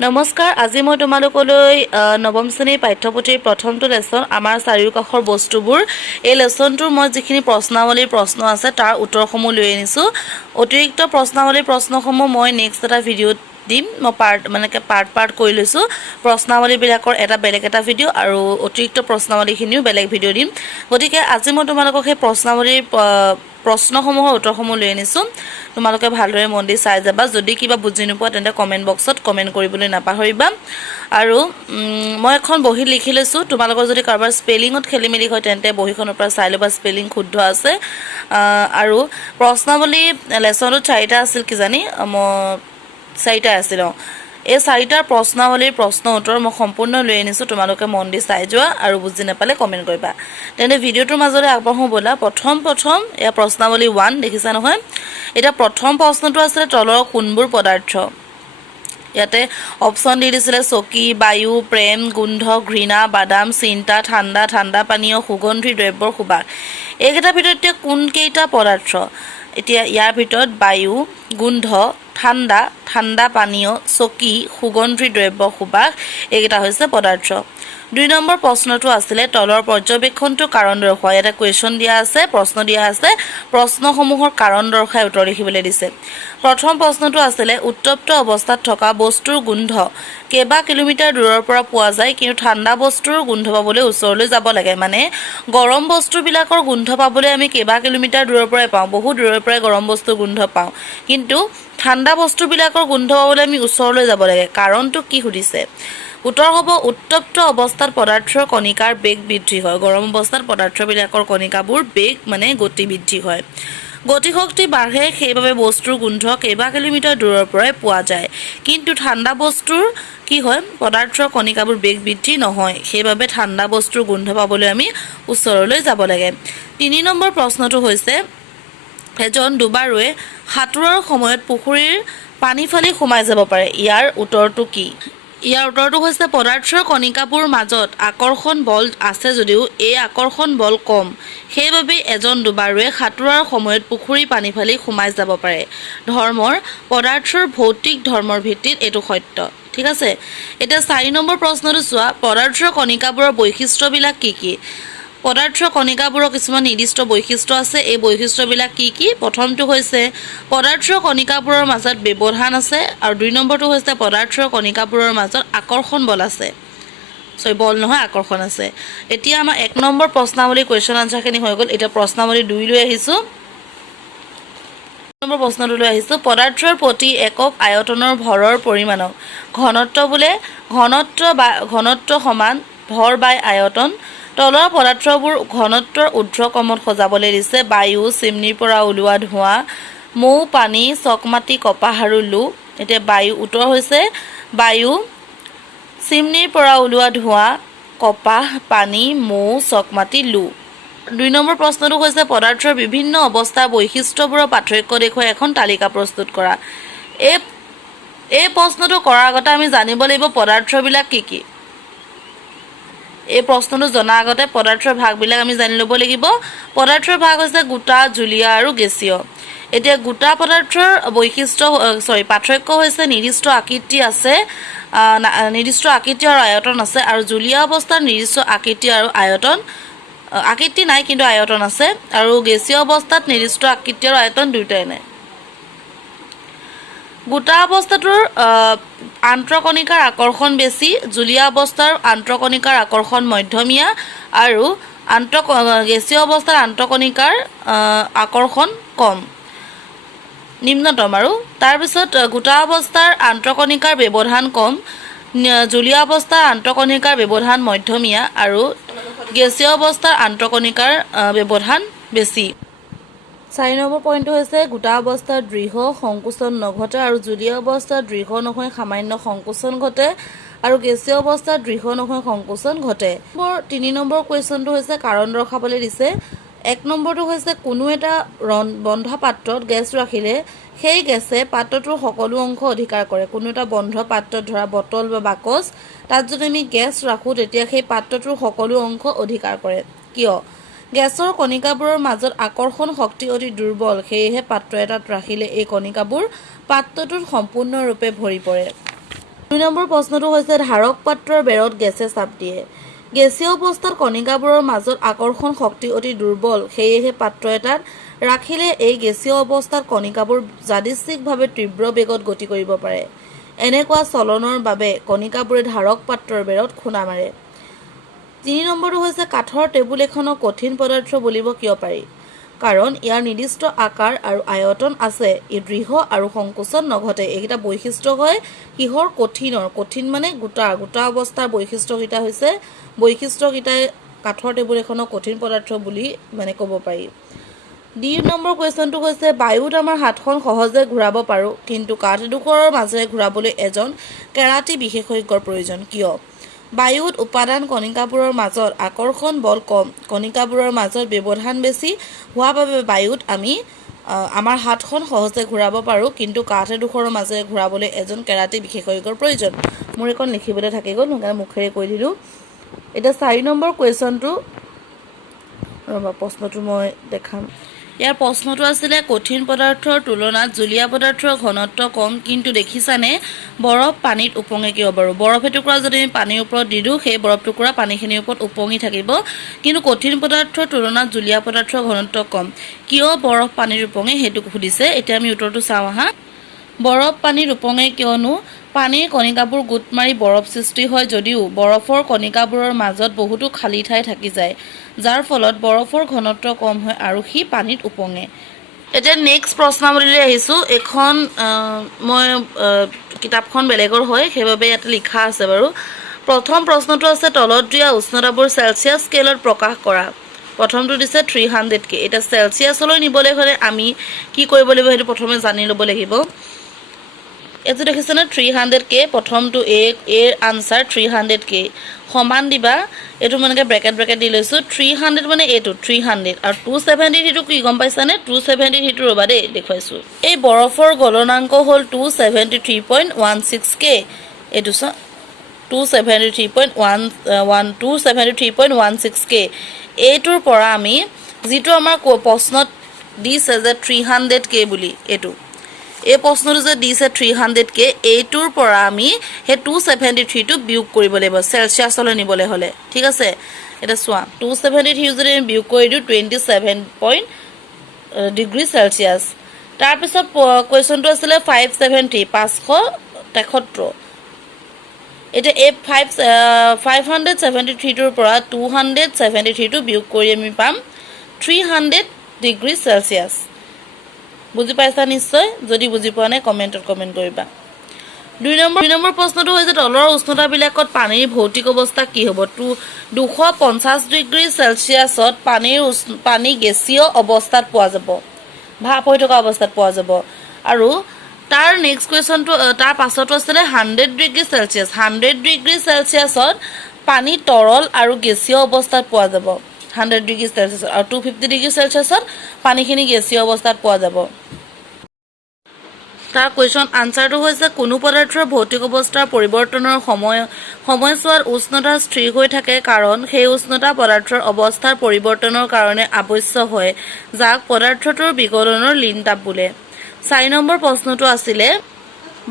নমস্কাৰ আজি মই তোমালোকলৈ নৱম শ্ৰেণীৰ পাঠ্যপুথিৰ প্ৰথমটো লেসন আমাৰ চাৰিওকাষৰ বস্তুবোৰ এই লেসনটোৰ মই যিখিনি প্ৰশ্নাৱলীৰ প্ৰশ্ন আছে তাৰ উত্তৰসমূহ লৈ আনিছো অতিৰিক্ত প্ৰশ্নাৱলীৰ প্ৰশ্নসমূহ মই নেক্সট এটা ভিডিঅ'ত দিম মই পাৰ্ট কৰি লৈছো প্ৰশ্নাৱলীবিলাকৰ এটা বেলেগ এটা ভিডিঅ' আৰু অতিৰিক্ত প্ৰশ্নাৱলীখিনিও বেলেগ ভিডিঅ' দিম গতিকে আজি মই তোমালোকক সেই প্ৰশ্নাৱলীৰ প্ৰশ্নসমূহৰ উত্তৰসমূহ লৈ আনিছো তোমালোকে ভালদৰে মন দি চাই যাবা যদি কিবা বুজি নোপোৱা তেন্তে কমেন্ট বক্সত কমেন্ট কৰিবলৈ নাপাহৰিবা আৰু মই এখন বহি লিখি লৈছো তোমালোকৰ যদি কাৰোবাৰ স্পেলিংত খেলিমেলি হয় তেন্তে বহিখনৰ পৰা চাই লবা স্পেলিং শুদ্ধ আছে আৰু প্ৰশ্নাৱলী লেসনত 4টা আছিল কি জানি মই 4টা আছিল এই 4টাৰ প্ৰশ্নাৱলীৰ প্ৰশ্ন উত্তৰ মই সম্পূৰ্ণ লৈ আনিছো তোমালোকে মন দি চাই যোৱা আৰু বুজি নাপালে কমেন্ট কৰিবা তেনে ভিডিঅ'টোৰ মাজৰে আগবাঢ়ো বলা প্ৰথম এয়া প্ৰশ্নাৱলী 1 দেখিছা নহয় এটা প্ৰথম প্ৰশ্নটো আছে তলৰ কোনবোৰ পদাৰ্থ ইয়াতে অপচন দি দিছিলে চকী বায়ু প্ৰেম গোন্ধ ঘৃণা বাদাম চিন্তা ঠাণ্ডা পানীয় সুগন্ধি দ্ৰব্যৰ সুবাস এইকেইটা ভিতৰত কোন কেইটা পদাৰ্থ এতিয়া ইয়াৰ ভিতৰত বায়ু গোন্ধ ঠাণ্ডা পানীয় চকী সুগন্ধি দ্ৰব্য সুবাস এইকেইটা হৈছে পদাৰ্থ 2 নম্বৰ প্ৰশ্নটো আছিল তলৰ পৰ্যবেক্ষণটো কাৰণ দৰ্শায় এটা কোৱেশ্চন দিয়া আছে প্ৰশ্ন দিয়া আছে প্ৰশ্নসমূহৰ কাৰণ দৰ্শায় উত্তৰ লিখিবলৈ দিছে প্ৰথম প্ৰশ্নটো আছিল উত্তপ্ত অৱস্থাত থকা বস্তুৰ গোন্ধ কেবা কিলোমিটাৰ দূৰৰ পৰা পোৱা যায় কিন্তু ঠাণ্ডা বস্তুৰ গোন্ধ পাবলৈ ওচৰলৈ যাব লাগে মানে গৰম বস্তুবিলাকৰ গোন্ধ পাবলৈ আমি কেবা কিলোমিটাৰ দূৰৰ পৰাই পাওঁ বহু দূৰৰ পৰাই গৰম বস্তুৰ গোন্ধ পাওঁ কিন্তু ঠাণ্ডা বস্তুবিলাকৰ গোন্ধ পাবলৈ আমি ওচৰলৈ যাব লাগে কাৰণটো কি সুধিছে উত্তৰ হ'ব উত্তপ্ত অৱস্থাত পদাৰ্থৰ কণিকাৰ বেগ বৃদ্ধি হয় গৰম অৱস্থাত পদাৰ্থবিলাকৰ কণিকাবোৰ বেগ মানে গতি বৃদ্ধি হয় গতি শক্তি বাঢ়ে সেইবাবে বস্তুৰ গোন্ধ কেবা কিলোমিটাৰ দূৰৰ পৰাই পোৱা যায় কিন্তু ঠাণ্ডা বস্তুৰ কি হয় পদাৰ্থৰ কণিকাবোৰ বেগ বৃদ্ধি নহয় সেইবাবে ঠাণ্ডা বস্তুৰ গোন্ধ পাবলৈ আমি ওচৰলৈ যাব লাগে 3 নম্বৰ প্ৰশ্নটো হৈছে এজন ডুবাৰুৱে সাঁতোৰৰ সময়ত পুখুৰীৰ পানী ফালি সোমাই যাব পাৰে ইয়াৰ উত্তৰটো কি ইয়াৰ উত্তৰটো হৈছে পদাৰ্থৰ কণিকাবোৰ মাজত আকৰ্ষণ বল আছে যদিও এই আকৰ্ষণ বল কম সেইবাবে এজন ডুবাৰুৱে সাঁতোৰাৰ সময়ত পুখুৰী পানী ফালি সোমাই যাব পাৰে ধৰ্মৰ পদাৰ্থৰ ভৌতিক ধৰ্মৰ ভিত্তিত এইটো সত্য ঠিক আছে এটা 4 নম্বৰ প্ৰশ্নটো চোৱা পদাৰ্থৰ কণিকাবোৰৰ বৈশিষ্ট্যবিলাক কি পদাৰ্থৰ কণিকাবোৰৰ কিছুমান নিৰ্দিষ্ট বৈশিষ্ট্য আছে এই বৈশিষ্ট্যবিলাক কি প্ৰথমটো হৈছে পদাৰ্থৰ কণিকাবোৰৰ মাজত ব্যৱধান আছে আৰু 2 নম্বৰটো হৈছে পদাৰ্থৰ কণিকাবোৰৰ মাজত আকৰ্ষণ বল আছে বল নহয় আকৰ্ষণ আছে এতিয়া আমাৰ 1 নম্বৰ প্ৰশ্নাৱলী কোৱেশ্চন আনসাৰখিনি হৈ গ'ল এটা প্ৰশ্নাৱলী 2 লৈ আহিছো নম্বৰ প্ৰশ্নটো লৈ আহিছো পদাৰ্থৰ প্ৰতি একক আয়তনৰ ভৰৰ পৰিমাণক ঘনত্ব বোলে ঘনত্ব সমান ভৰ বাই আয়তন তলৰ পদাৰ্থবোৰ ঘনত্বৰ ঊৰ্ধ্বক্ৰমত সজাবলৈ দিছে বায়ু চিমনিৰ পৰা ওলোৱা ধোঁৱা মৌ পানী চকমাটি কপাহ আৰু লু এতিয়া বায়ু উত্তৰ হৈছে বায়ু চিমনিৰ পৰা ওলোৱা ধোঁৱা কপাহ পানী মৌ চকমাটি লু 2 নম্বৰ প্ৰশ্নটো হৈছে পদাৰ্থৰ বিভিন্ন অৱস্থাৰ বৈশিষ্ট্যবোৰৰ পাৰ্থক্য দেখুৱাই এখন তালিকা প্ৰস্তুত কৰা এই প্ৰশ্নটো কৰাৰ আগতে আমি জানিব লাগিব পদাৰ্থবিলাক কি এই প্ৰশ্নটো জনাৰ আগতে পদাৰ্থৰ ভাগবিলাক আমি জানি ল'ব লাগিব পদাৰ্থৰ ভাগ হৈছে গোটা জুলীয়া আৰু গেছীয় এতিয়া গোটা পদাৰ্থৰ পাৰ্থক্য হৈছে নিৰ্দিষ্ট আকৃতি আছে নিৰ্দিষ্ট আকৃতি আৰু আয়তন আছে আৰু জুলীয়া অৱস্থাৰ নিৰ্দিষ্ট আকৃতি আৰু আয়তন আকৃতি নাই কিন্তু আয়তন আছে আৰু গেছীয় অৱস্থাত নিৰ্দিষ্ট আকৃতি আৰু আয়তন দুয়োটাই নাই গোটা অৱস্থাটোৰ আন্তঃকণিকাৰ আকৰ্ষণ বেছি জুলীয়া অৱস্থাৰ আন্তঃকণিকাৰ আকৰ্ষণ মধ্যমীয়া আৰু গেছীয় অৱস্থাৰ আন্তঃকণিকাৰ আকৰ্ষণ কম নিম্নতম আৰু তাৰ পিছত গোটা অৱস্থাৰ আন্তঃকণিকাৰ ব্যৱধান কম জুলীয়া অৱস্থাৰ আন্তঃকণিকাৰ ব্যৱধান মধ্যমীয়া আৰু গেছীয় অৱস্থাৰ আন্তঃকণিকাৰ ব্যৱধান বেছি 4 নম্বৰ পইণ্টটো হৈছে গোটা অৱস্থাত দৃঢ় সংকোচন নঘটে আৰু জুলীয়া অৱস্থাত দৃঢ় নহয় সামান্য সংকোচন ঘটে আৰু গেছীয় অৱস্থাত দৃঢ় নহয় সংকোচন ঘটে 3 নম্বৰ কুৱেশ্যনটো হৈছে কাৰণ দৰ্শাবলৈ দিছে 1 নম্বৰটো হৈছে কোনো এটা বন্ধ পাত্ৰত গেছ ৰাখিলে সেই গেছে পাত্ৰটোৰ সকলো অংশ অধিকাৰ কৰে কোনো এটা বন্ধ পাত্ৰত ধৰা বটল বা বাকচ তাত যদি আমি গেছ ৰাখো তেতিয়া সেই পাত্ৰটোৰ সকলো অংশ অধিকাৰ কৰে কিয় গেছৰ কণিকাবোৰৰ মাজত আকৰ্ষণ শক্তি অতি দুৰ্বল সেয়েহে পাত্ৰ এটাত ৰাখিলে এই কণিকাবোৰ পাত্ৰটোত সম্পূৰ্ণৰূপে ভৰি পৰে 2 নম্বৰ প্ৰশ্নটো হৈছে ধাৰক পাত্ৰৰ বেৰত গেছে চাপ দিয়ে গেছীয় অৱস্থাত কণিকাবোৰৰ মাজত আকৰ্ষণ শক্তি অতি দুৰ্বল সেয়েহে পাত্ৰ এটাত ৰাখিলে এই গেছীয় অৱস্থাত কণিকাবোৰ যাদৃচ্ছিকভাৱে তীব্ৰ বেগত গতি কৰিব পাৰে এনেকুৱা চলনৰ বাবে কণিকাবোৰে ধাৰক পাত্ৰৰ বেৰত খুন্দা মাৰে 3 নম্বৰটো হৈছে কাঠৰ টেবুল এখনক কঠিন পদাৰ্থ বুলিব কিয় পাৰি কাৰণ ইয়াৰ নিৰ্দিষ্ট আকাৰ আৰু আয়তন আছে ই দৃঢ় আৰু সংকোচন নঘটে এইটা বৈশিষ্ট্য হয় কিহৰ কঠিন মানে গোটা অৱস্থাৰ বৈশিষ্ট্যকিটা হৈছে বৈশিষ্ট্যকিটাই কাঠৰ টেবুল এখনক কঠিন পদাৰ্থ বুলি মানে ক'ব পাৰি 2 নম্বৰ কোৱেশ্চনটো হৈছে বায়ুত আমাৰ হাতখন সহজে ঘূৰাব পাৰো কিন্তু কাঠ এডোখৰৰ মাজেৰে ঘূৰাবলৈ এজন কেৰাটী বিশেষজ্ঞৰ প্ৰয়োজন কিয় বায়ুত উপাদান কণিকাবোৰৰ মাজত আকৰ্ষণ বল কম কণিকাবোৰৰ মাজত ব্যৱধান বেছি হোৱা বাবে বায়ুত আমি আমাৰ হাতখন সহজে ঘূৰাব পাৰো কিন্তু কাঠ এডোখৰৰ মাজেৰে ঘূৰাবলৈ এজন কেৰাটী বিশেষজ্ঞৰ প্ৰয়োজন মোৰ এখন লিখিবলৈ থাকি গ'ল মই মুখেৰে কৈ দিলো এটা 4 নম্বৰ কোৱেশ্চনটো প্ৰশ্নটো মই দেখাম ইয়াৰ প্ৰশ্নটো আছিল কঠিন পদাৰ্থৰ তুলনাত জুলীয়া পদাৰ্থৰ ঘনত্ব কম কিন্তু দেখিছানে বৰফ পানীত উপঙে কিয় বাৰু বৰফ এটুকুৰা যদি আমি পানীৰ ওপৰত দি দিওঁ সেই বৰফ টুকুৰা পানীখিনিৰ ওপৰত উপঙি থাকিব কিন্তু কঠিন পদাৰ্থৰ তুলনাত জুলীয়া পদাৰ্থৰ ঘনত্ব কম কিয় বৰফ পানীত উপঙে সেইটো সুধিছে এতিয়া আমি উত্তৰটো চাওঁ আহা বৰফ পানীত উপঙে কিয়নো পানীৰ কণিকাবোৰ গোট মাৰি বৰফ সৃষ্টি হয় যদিও বৰফৰ কণিকাবোৰৰ মাজত বহুতো খালী ঠাই থাকি যায় যাৰ ফলত বৰফৰ ঘনত্ব কম হয় আৰু সি পানীত উপঙে এতিয়া নেক্সট প্ৰশ্নাৱলীলৈ আহিছোঁ এখন মই কিতাপখন বেলেগৰ হয় সেইবাবে ইয়াতে লিখা আছে বাৰু প্ৰথম প্ৰশ্নটো আছে তলত দিয়া উষ্ণতাবোৰ চেলচিয়াছ স্কেলত প্ৰকাশ কৰা প্ৰথমটো দিছে 300 কে এটা চেলচিয়াছলৈ নিবলৈ হ'লে আমি কি কৰিব লাগিব সেইটো প্ৰথমে জানি ল'ব লাগিব এটো দেখিছেনে 300 কে প্ৰথমটো এৰ আনসাৰ 300 কে সমান দিবা এটো মানে ব্ৰেকেট দি লৈছো 300 মানে এটো 300 আৰু 270 হিটো কি গম পাইছানে 270 হিটো ৰবা দে দেখুৱাইছো এই বৰফৰ গলনাংক হ'ল 273.16 কে এটো 273.16 কে এইটোৰ পৰা আমি যেটো আমাৰ প্ৰশ্নত দিছে যে 300 কে বুলি এটো এই প্ৰশ্নটো যে দিছে 300 কে এইটোৰ পৰা আমি হে 273 টো বিয়োগ কৰিব লাগিব সেলসিয়াছলৈ নিবলৈ হলে ঠিক আছে এটা চোৱা 273 যদি আমি বিয়োগ কৰি দিও 27 ডিগ্ৰী সেলসিয়াছ তাৰ পিছত কোৱেশ্চনটো আছিল 573 এটা এই 573 টোৰ পৰা 273 টো বিয়োগ কৰি আমি পাম 300 ডিগ্ৰী সেলসিয়াছ বুজি পাইছা নিশ্চয় যদি বুজি পোৱা নাই কমেন্টত কমেন্ট কৰিবা 2 নম্বৰ প্ৰশ্নটো হৈছে তলৰ উষ্ণতাবিলাকত পানীৰ ভৌতিক অৱস্থা কি হ'ব 250 ডিগ্ৰী সেলসিয়াছত পানী গেছীয় অৱস্থাত পোৱা যাব ভাপ হৈ থকা অৱস্থাত পোৱা যাব আৰু তাৰ নেক্সট কোৱেশ্চনটো তাৰ পাছতো আছিল 100 ডিগ্ৰী সেলসিয়াছ 100 ডিগ্ৰী সেলসিয়াছত পানী তৰল আৰু গেছীয় অৱস্থাত পোৱা যাব 100 ডিগ্ৰী সেলসিয়াছ আৰু 250 ডিগ্ৰী সেলসিয়াছত পানীখিনি গেছীয় অৱস্থাত পোৱা যাব তাৰ কোৱেশ্চন আনসাৰটো হৈছে কোনো পদাৰ্থৰ ভৌতিক অৱস্থাৰ পৰিৱৰ্তনৰ সময়ছোৱাত উষ্ণতা স্থিৰ হৈ থাকে কাৰণ সেই উষ্ণতা পদাৰ্থৰ অৱস্থাৰ পৰিৱৰ্তনৰ কাৰণে আৱশ্যক হয় যাক পদাৰ্থটোৰ বিগলনৰ লিনতাপ বোলে 4 নম্বৰ প্ৰশ্নটো আছিল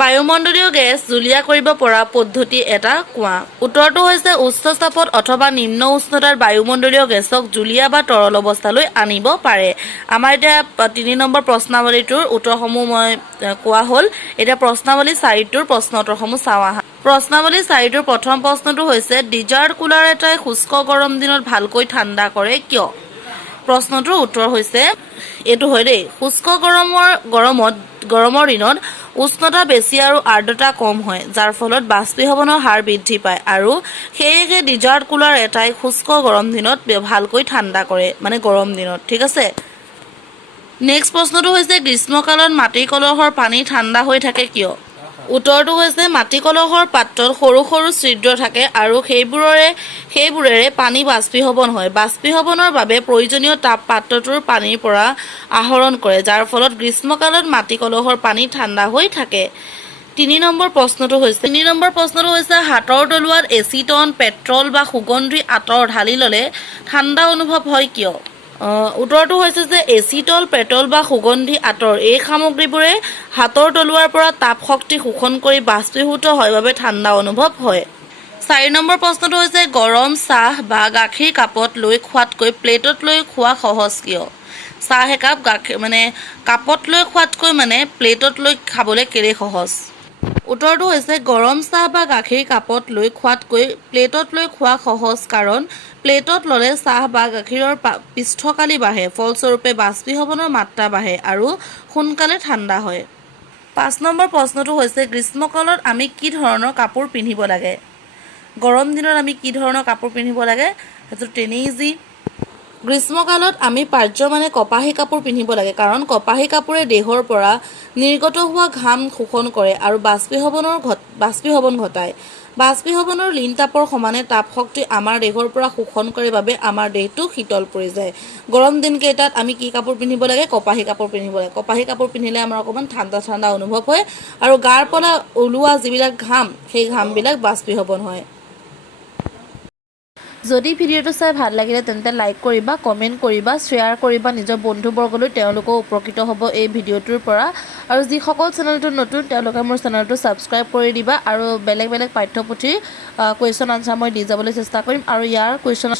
বায়ুমণ্ডলীয় গেছ জুলীয়া কৰিব পৰা পদ্ধতি এটা কোৱা উত্তৰটো হৈছে উচ্চ চাপত অথবা নিম্ন উষ্ণতাৰ বায়ুমণ্ডলীয় গেছক জুলীয়া বা তৰল অৱস্থালৈ আনিব পাৰে আমাৰ এটা 3 নম্বৰ প্ৰশ্নাৱলীটোৰ উত্তৰসমূহ মই কোৱা হ'ল এটা প্ৰশ্নাৱলী 4টোৰ প্ৰশ্ন উত্তৰসমূহ চাওঁ আহা প্ৰশ্নাৱলী 4টোৰ প্ৰথম প্ৰশ্নটো হৈছে ডিজাৰ্ট কুলাৰ এটাই শুষ্ক গৰম দিনত ভালকৈ ঠাণ্ডা কৰে কিয় প্ৰশ্নটোৰ উত্তৰ হৈছে এটো হয় দেই শুষ্ক গৰমৰ দিনত উষ্ণতা বেছি আৰু আৰ্দ্ৰতা কম হয় যাৰ ফলত বাষ্পীভৱনৰ হাৰ বৃদ্ধি পায় আৰু সেয়েহে ডিজাৰ্ট কুলাৰ এটাই শুষ্ক গৰম দিনত ভালকৈ ঠাণ্ডা কৰে মানে গৰম দিনত ঠিক আছে নেক্সট প্ৰশ্নটো হৈছে গ্ৰীষ্মকালত মাটি কলহৰ পানী ঠাণ্ডা হৈ থাকে কিয় উত্তৰটো হৈছে মাটি কলহৰ পাত্ৰত সৰু সৰু ছিদ্ৰ থাকে আৰু সেইবোৰেৰে পানী বাষ্পীভৱন হয় বাষ্পীভৱনৰ বাবে প্ৰয়োজনীয় তাপ পাত্ৰটোৰ পানীৰ পৰা আহৰণ কৰে যাৰ ফলত গ্ৰীষ্মকালত মাটি কলহৰ পানী ঠাণ্ডা হৈ থাকে 3 নম্বৰ প্ৰশ্নটো হৈছে হাতৰ তলুৱাত এচিটন পেট্ৰল বা সুগন্ধি আতৰ ঢালি ললে ঠাণ্ডা অনুভৱ হয় কিয় উত্তৰটো হৈছে যে এচিটল, পেট্ৰল বা সুগন্ধি আঁতৰ এই সামগ্ৰীবোৰে হাতৰ তলুৱাৰ পৰা তাপ শক্তি শোষণ কৰি বাষ্পীভূত হয় বাবে ঠাণ্ডা অনুভৱ হয়। 4 নম্বৰ প্ৰশ্নটো হৈছে গৰম চাহ বা গাখীৰ কাপত লৈ খোৱাতকৈ প্লেটত লৈ খোৱা সহজ কিয়? চাহ একাপ কাপত লৈ খোৱাতকৈ প্লেটত লৈ খাবলৈ কেলেই সহজ? উত্তৰটো হৈছে গৰম চাহ বা গাখীৰ কাপত লৈ খোৱাতকৈ প্লেটত লৈ খোৱা সহজ কাৰণ প্লেটত ল'লে চাহ বা গাখীৰৰ পৃষ্ঠকালি বাঢ়ে, ফলস্বৰূপে বাষ্পীভৱনৰ মাত্ৰা বাঢ়ে আৰু সোনকালে ঠাণ্ডা হয়। 5 নম্বৰ প্ৰশ্নটো হৈছে গ্ৰীষ্মকালত আমি কি ধৰণৰ কাপোৰ পিন্ধিব লাগে? গৰম দিনত আমি কি ধৰণৰ কাপোৰ পিন্ধিব লাগে? সেইটো তেনেই ইজি। গ্ৰীষ্মকালত আমি কপাহী কাপোৰ পিন্ধিব লাগে কাৰণ কপাহী কাপোৰে দেহৰ পৰা নিৰ্গত হোৱা ঘাম শোষণ কৰে আৰু বাষ্পীভৱন ঘটায়। বাষ্পীভৱনৰ লীন তাপৰ সমানে তাপ শক্তি আমাৰ দেহৰ পৰা শোষণ কৰে বাবে আমাৰ দেহটো শীতল পৰি যায়। গৰম দিনকেইটাত আমি কি কাপোৰ পিন্ধিব লাগে? কপাহী কাপোৰ পিন্ধিব লাগে। কপাহী কাপোৰ পিন্ধিলে আমাৰ অকণমান ঠাণ্ডা ঠাণ্ডা অনুভৱ হয় আৰু গাৰ পৰা ওলোৱা যিবিলাক ঘাম সেই ঘামবিলাক বাষ্পীভৱন হয়। যদি ভিডিঅ'টো চাই ভাল লাগিলে তেন্তে লাইক কৰিবা, কমেণ্ট কৰিবা, শ্বেয়াৰ কৰিবা নিজৰ বন্ধুবৰ্গলৈ, তেওঁলোকেও উপকৃত হ'ব এই ভিডিঅ'টোৰ পৰা। আৰু যিসকল চেনেলটো নতুন তেওঁলোকে মোৰ চেনেলটো ছাবস্ক্ৰাইব কৰি দিবা আৰু বেলেগ বেলেগ পাঠ্যপুথিৰ কুৱেশ্যন আনচাৰ মই দি যাবলৈ চেষ্টা কৰিম আৰু ইয়াৰ কুৱেশ্যন